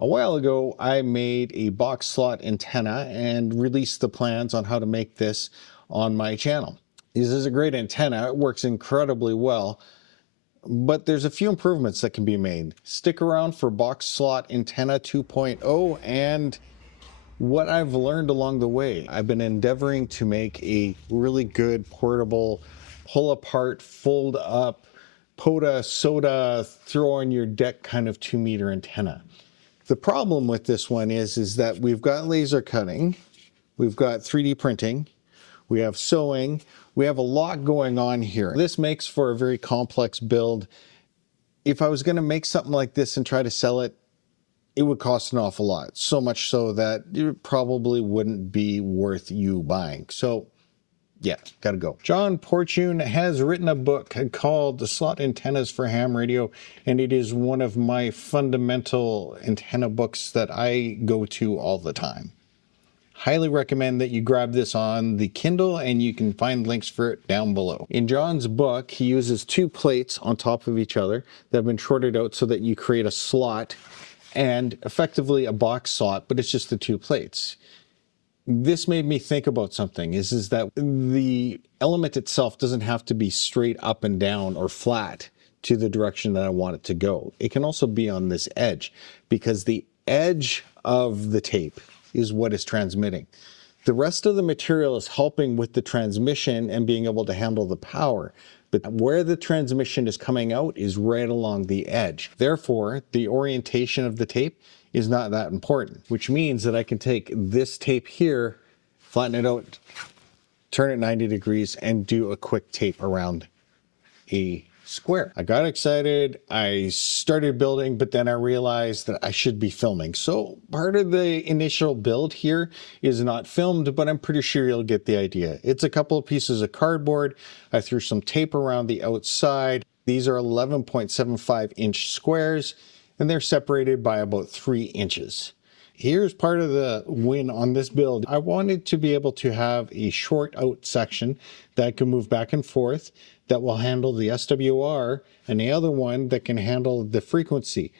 A while ago, I made a box slot antenna and released the plans on how to make this on my channel. This is a great antenna. It works incredibly well, but there's a few improvements that can be made. Stick around for box slot antenna 2.0 and what I've learned along the way. I've been endeavoring to make a really good portable, pull apart, fold up, POTA, SOTA, throw on your deck kind of 2-meter antenna. The problem with this one is that we've got laser cutting, we've got 3D printing, we have sewing, we have a lot going on here. This makes for a very complex build. If I was going to make something like this and try to sell it, it would cost an awful lot. So much so that it probably wouldn't be worth you buying. So yeah, gotta go. John Portune has written a book called The Slot Antennas for Ham Radio, and it is one of my fundamental antenna books that I go to all the time. Highly recommend that you grab this on the Kindle, and you can find links for it down below. In John's book, he uses 2 plates on top of each other that have been shorted out so that you create a slot and effectively a box slot, but it's just the 2 plates. This made me think about something, is that the element itself doesn't have to be straight up and down or flat to the direction that I want it to go. It can also be on this edge, because the edge of the tape is what is transmitting. The rest of the material is helping with the transmission and being able to handle the power. But where the transmission is coming out is right along the edge. Therefore, the orientation of the tape is not that important, which means that I can take this tape here, flatten it out, turn it 90 degrees, and do a quick tape around a square. I got excited, I started building, but then I realized that I should be filming. So part of the initial build here is not filmed, but I'm pretty sure you'll get the idea. It's a couple of pieces of cardboard. I threw some tape around the outside. These are 11.75-inch squares, and they're separated by about 3 inches. Here's part of the win on this build. I wanted to be able to have a short out section that can move back and forth, that will handle the SWR, and the other one that can handle the frequency.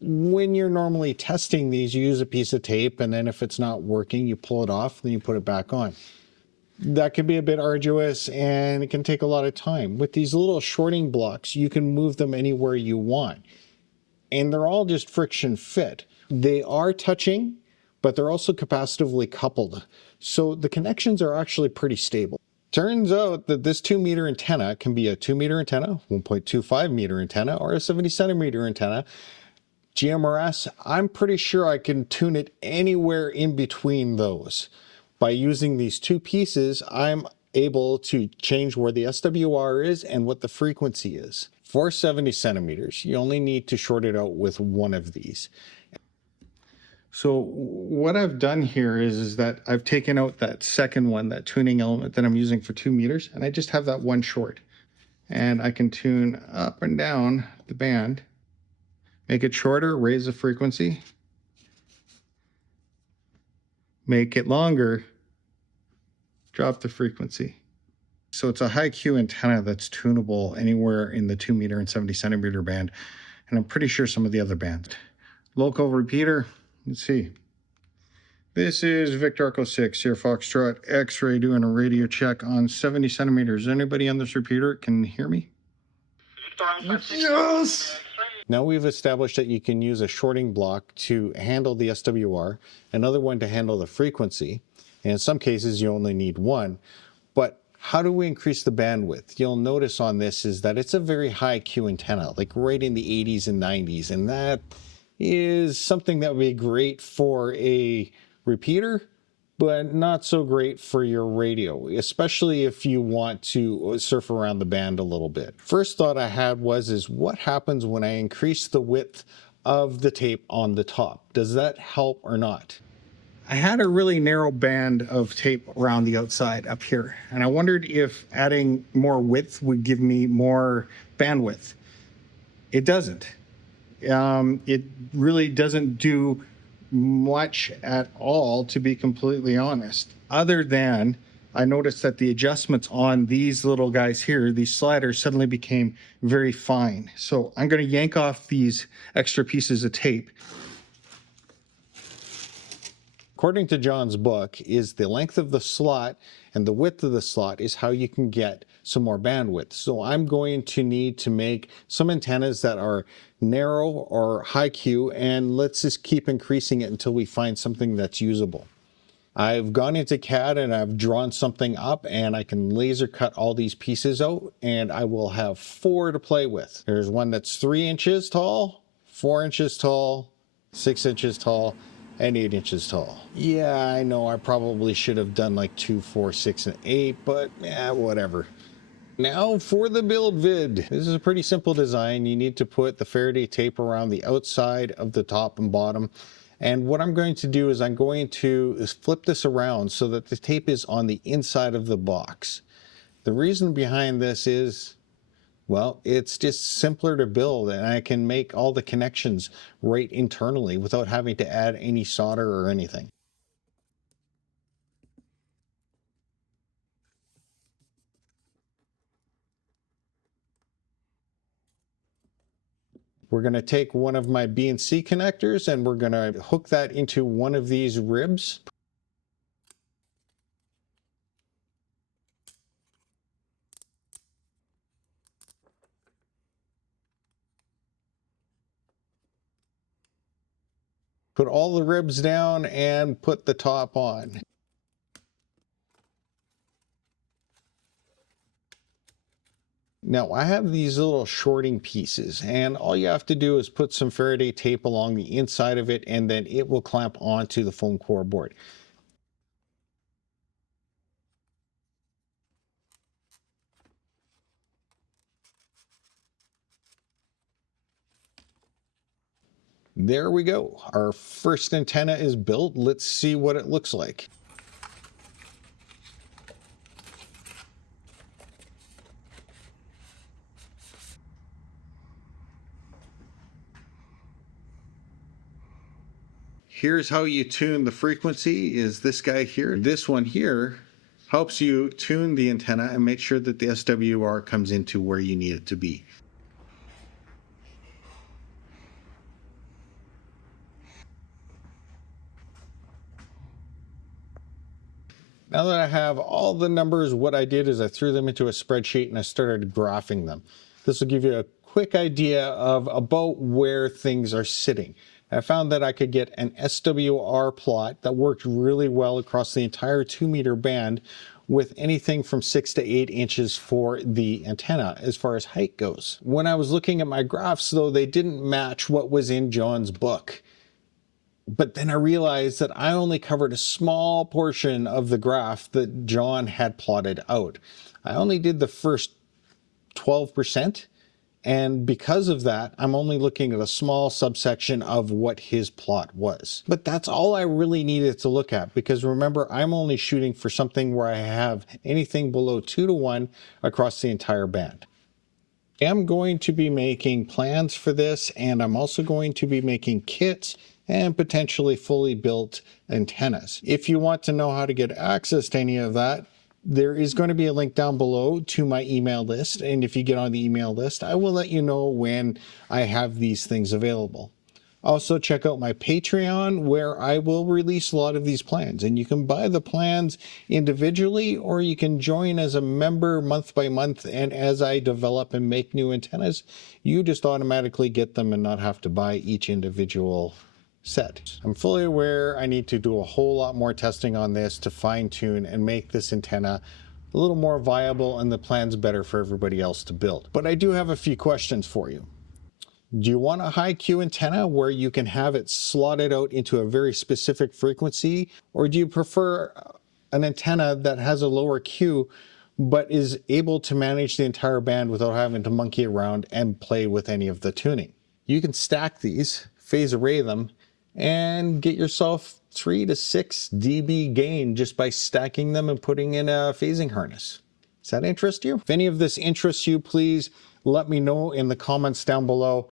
When you're normally testing these, you use a piece of tape, and then if it's not working, you pull it off, then you put it back on. That can be a bit arduous, and it can take a lot of time. With these little shorting blocks, you can move them anywhere you want. And they're all just friction fit. They are touching, but they're also capacitively coupled. So the connections are actually pretty stable. Turns out that this 2-meter antenna can be a 2-meter antenna, 1.25-meter antenna, or a 70-centimeter antenna. GMRS, I'm pretty sure I can tune it anywhere in between those. By using these 2 pieces, I'm able to change where the SWR is and what the frequency is. For 70 centimeters, you only need to short it out with one of these. So what I've done here is that I've taken out that second one, that tuning element that I'm using for 2 meters, and I just have that one short. And I can tune up and down the band, make it shorter, raise the frequency, make it longer, drop the frequency. So it's a high Q antenna that's tunable anywhere in the 2-meter and 70-centimeter band, and I'm pretty sure some of the other bands. Local repeater, let's see. This is Victor Echo 6 here, Foxtrot X-ray, doing a radio check on 70 centimeters. Anybody on this repeater can hear me? Yes! Now we've established that you can use a shorting block to handle the SWR, another one to handle the frequency, and in some cases you only need one. But how do we increase the bandwidth? You'll notice on this is that it's a very high Q antenna, like right in the 80s and 90s, and that is something that would be great for a repeater, but not so great for your radio, especially if you want to surf around the band a little bit. First thought I had is what happens when I increase the width of the tape on the top? Does that help or not? I had a really narrow band of tape around the outside up here, and I wondered if adding more width would give me more bandwidth. It doesn't. It really doesn't do much at all, to be completely honest, other than I noticed that the adjustments on these little guys here, these sliders, suddenly became very fine. So I'm going to yank off these extra pieces of tape, according to John's book, is the length of the slot and the width of the slot is how you can get some more bandwidth. So I'm going to need to make some antennas that are narrow or high Q, and let's just keep increasing it until we find something that's usable. I've gone into CAD and I've drawn something up, and I can laser cut all these pieces out, and I will have 4 to play with. There's one that's 3 inches tall, 4 inches tall, 6 inches tall, and 8 inches tall. Yeah, I know I probably should have done like 2, 4, 6, and 8, but whatever. Now for the build vid. This is a pretty simple design. You need to put the Faraday tape around the outside of the top and bottom. And what I'm going to do is I'm going to flip this around so that the tape is on the inside of the box. The reason behind this is, well, it's just simpler to build, and I can make all the connections right internally without having to add any solder or anything. We're going to take one of my BNC connectors and we're going to hook that into one of these ribs. Put all the ribs down and put the top on. Now I have these little shorting pieces, and all you have to do is put some Faraday tape along the inside of it, and then it will clamp onto the foam core board. There we go. Our first antenna is built. Let's see what it looks like. Here's how you tune the frequency, is this guy here. This one here helps you tune the antenna and make sure that the SWR comes into where you need it to be. Now that I have all the numbers, what I did is I threw them into a spreadsheet and I started graphing them. This will give you a quick idea of about where things are sitting. I found that I could get an SWR plot that worked really well across the entire 2-meter band with anything from 6 to 8 inches for the antenna as far as height goes. When I was looking at my graphs though, they didn't match what was in John's book. But then I realized that I only covered a small portion of the graph that John had plotted out. I only did the first 12%. And because of that, I'm only looking at a small subsection of what his plot was. But that's all I really needed to look at, because remember, I'm only shooting for something where I have anything below 2 to 1 across the entire band. I'm going to be making plans for this, and I'm also going to be making kits and potentially fully built antennas. If you want to know how to get access to any of that, there is going to be a link down below to my email list, and if you get on the email list, I will let you know when I have these things available. Also, check out my Patreon, where I will release a lot of these plans, and you can buy the plans individually, or you can join as a member month by month, and as I develop and make new antennas, you just automatically get them and not have to buy each individual set. I'm fully aware I need to do a whole lot more testing on this to fine tune and make this antenna a little more viable and the plans better for everybody else to build. But I do have a few questions for you. Do you want a high Q antenna where you can have it slotted out into a very specific frequency, or do you prefer an antenna that has a lower Q but is able to manage the entire band without having to monkey around and play with any of the tuning? You can stack these, phase array them, and get yourself 3 to 6 dB gain just by stacking them and putting in a phasing harness. Does that interest you? If any of this interests you, please let me know in the comments down below.